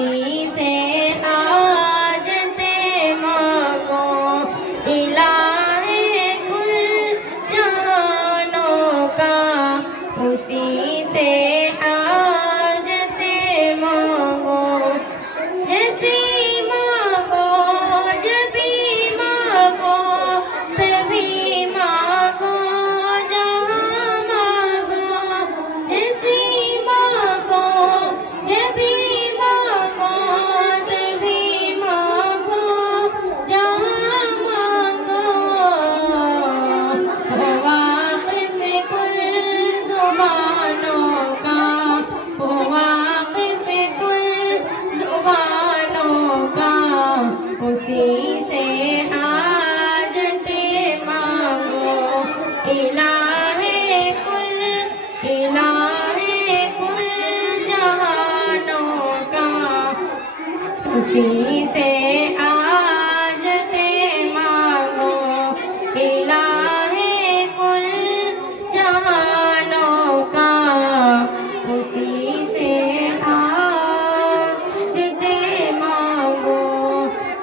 اسی سے حاجتیں مانگو الہ کل جہانوں کا، اسی سے حاجتیں مانگو، جیسی مانگو جبھی مانگو سبھی مانگو جہاں مانگو، جیسی مانگو جبھی مانگو سبھی مانگو جہاں مانگو، وہ واقف کل زبانوں کا، وہ واقف کل زبانوں کا، اسی سے حاجتیں مانگو الہ کل جہانوں کا، اسی سے